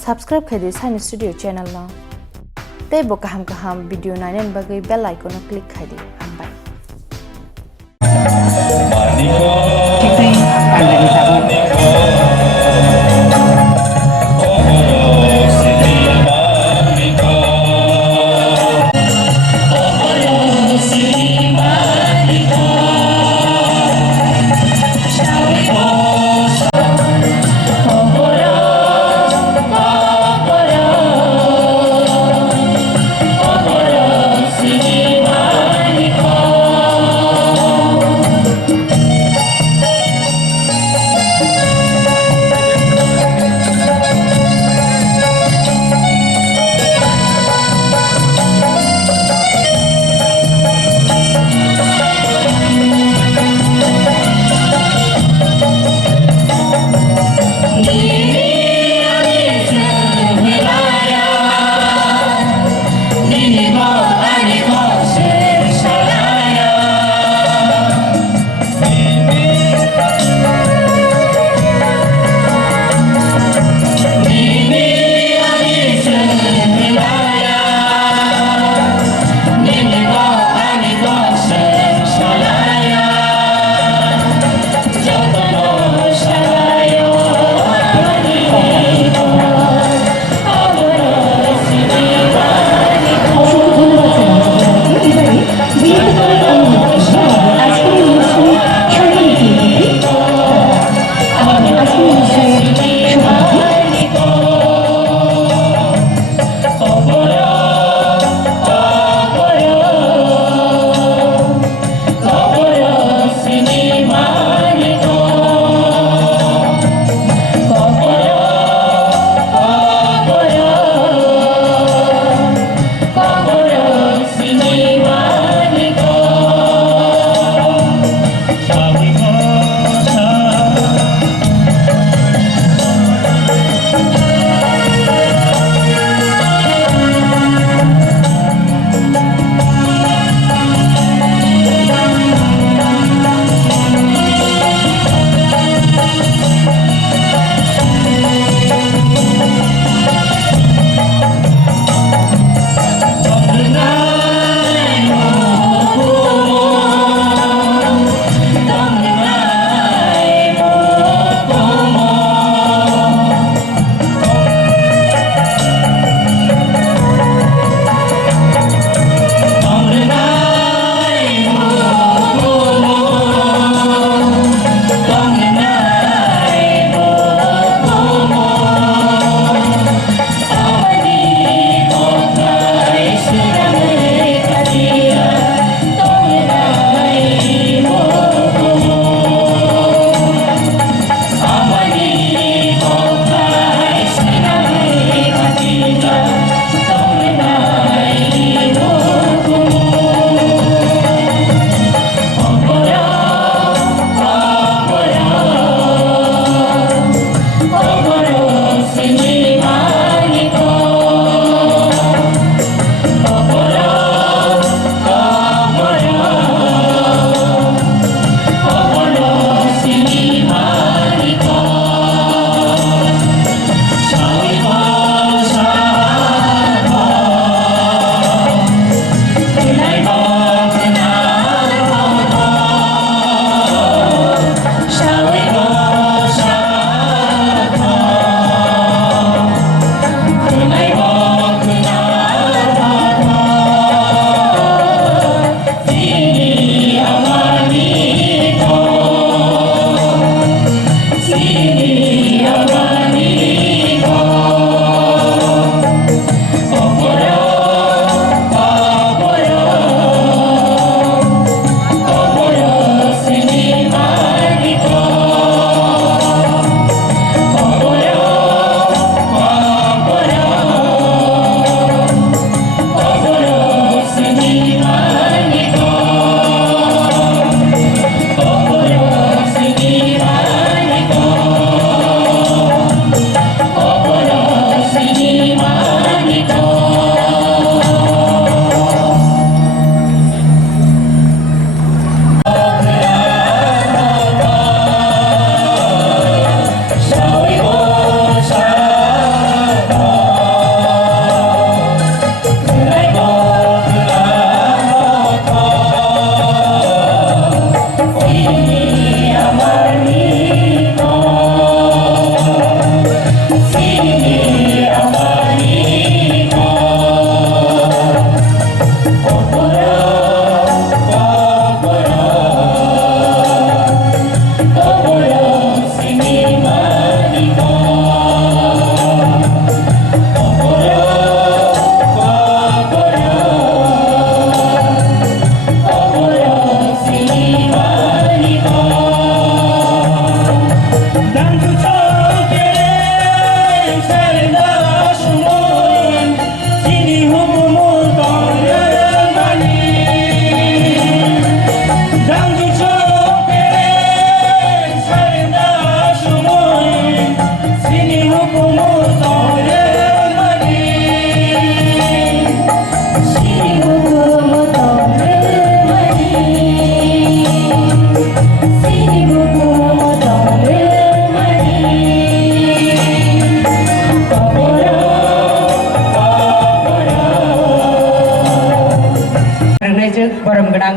subscribe khadi Science Studio channel no te bo kaham video nainen bagai bell icon no click khadi hambai Kita pandai tahu.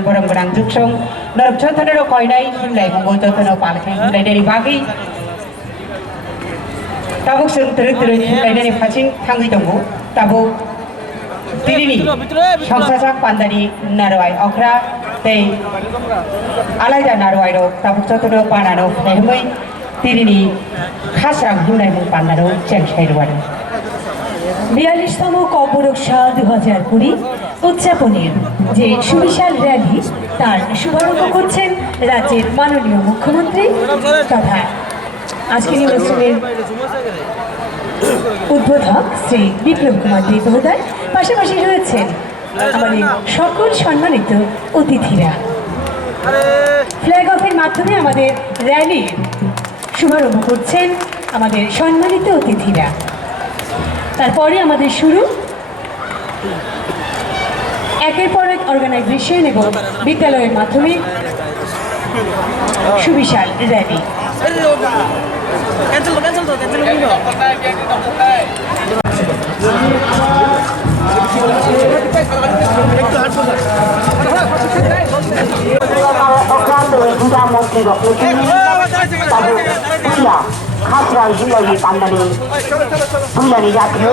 Borong gedang juksong nerap contoh dari koinai himlai monggo contoh dari palkai himlai dari bagi tabuk seng terus himlai dari facing tangi tunggu tabuk diri ni songsasak pandari narwai okra tei alai dah narwai ro tabuk contoh dari panano tei himai diri ni khasram himlai mong pandaro ceng shai ruwaru 42তম কবরক্ষা 2020 উদযাপনের যে সুবিশাল rally তার শুভারম্ভ করছেন রাজ্যের মাননীয় মুখ্যমন্ত্রী তথা আজকের অনুষ্ঠানের উদ্বোধক শ্রী বিপ্লব কুমার দেব মহোদয় পাশাপাশি রয়েছেন আমাদের সকল সম্মানিত অতিথিরা ফ্ল্যাগ অফের মাধ্যমে আমাদের র্যালির শুভারম্ভ করছেন আমাদের সম্মানিত অতিথিরা তারপরে আমাদের শুরু একের পর এক অর্গানাইজেশন এবং বিদ্যালয়ের মাধ্যমে সুবিশাল র্যালি খাসরা জিল্লায় পান্ডালে ফুলানি জাতীয়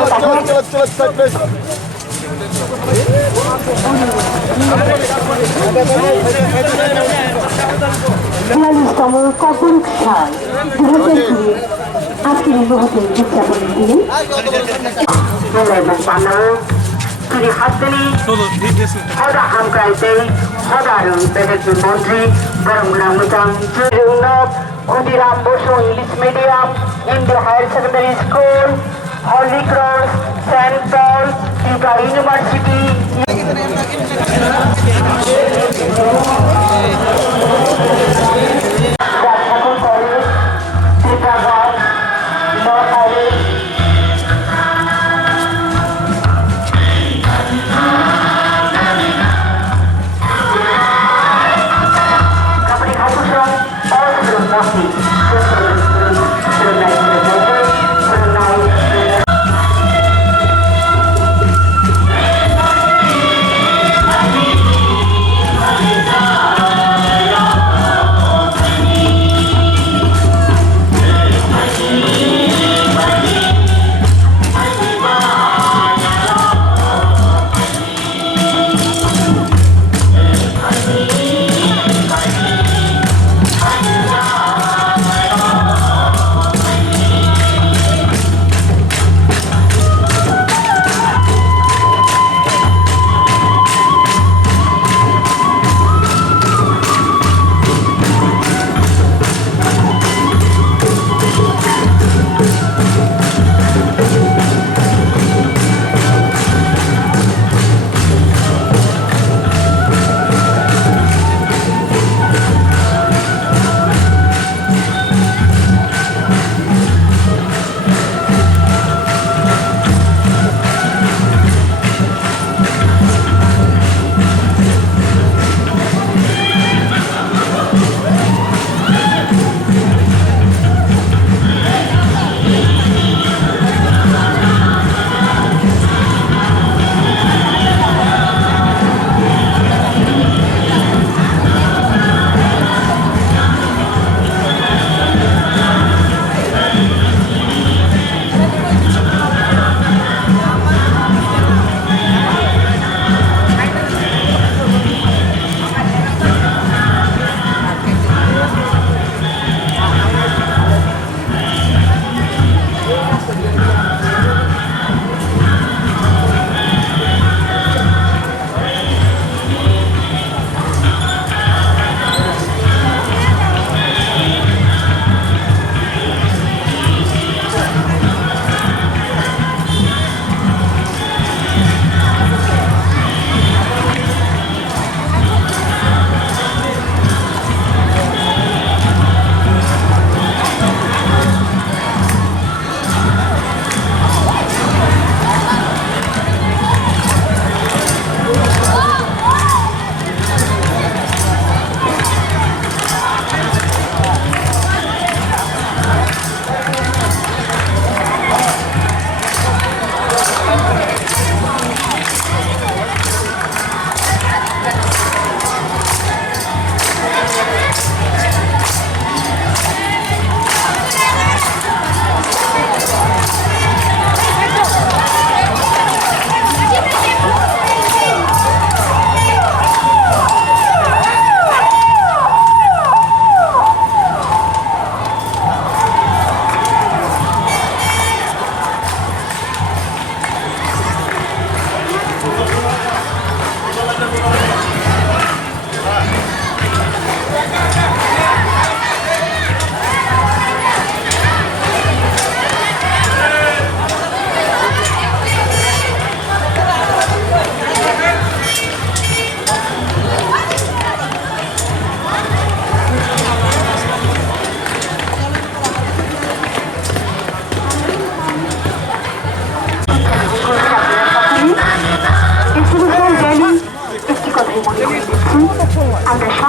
বিয়াল্লিশতম কবরক্ষায় 2020 আজকের মুহূর্তে উদযাপনের দিনে এবং পান্ডা তিনি হাতনি সদা হামকাইতে সদারু বেদেশ্বর মন্ত্রী বরমুনা মুজাম উন্নত Khudiram Bose English medium India higher secondary school Holy Cross Saint Paul টিকা ইউনিভার্সিটি ঠাকুর কলেজ চিত্রাগড় ল কলেজ কাপড়ি খাতুন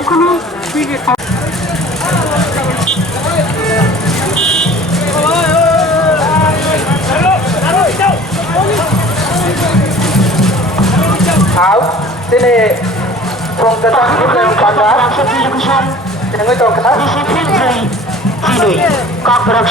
সকলেই áo thế này không có tăng chút lên bàn đá thế người tàu khác Discipline 3 Chile, Cockroach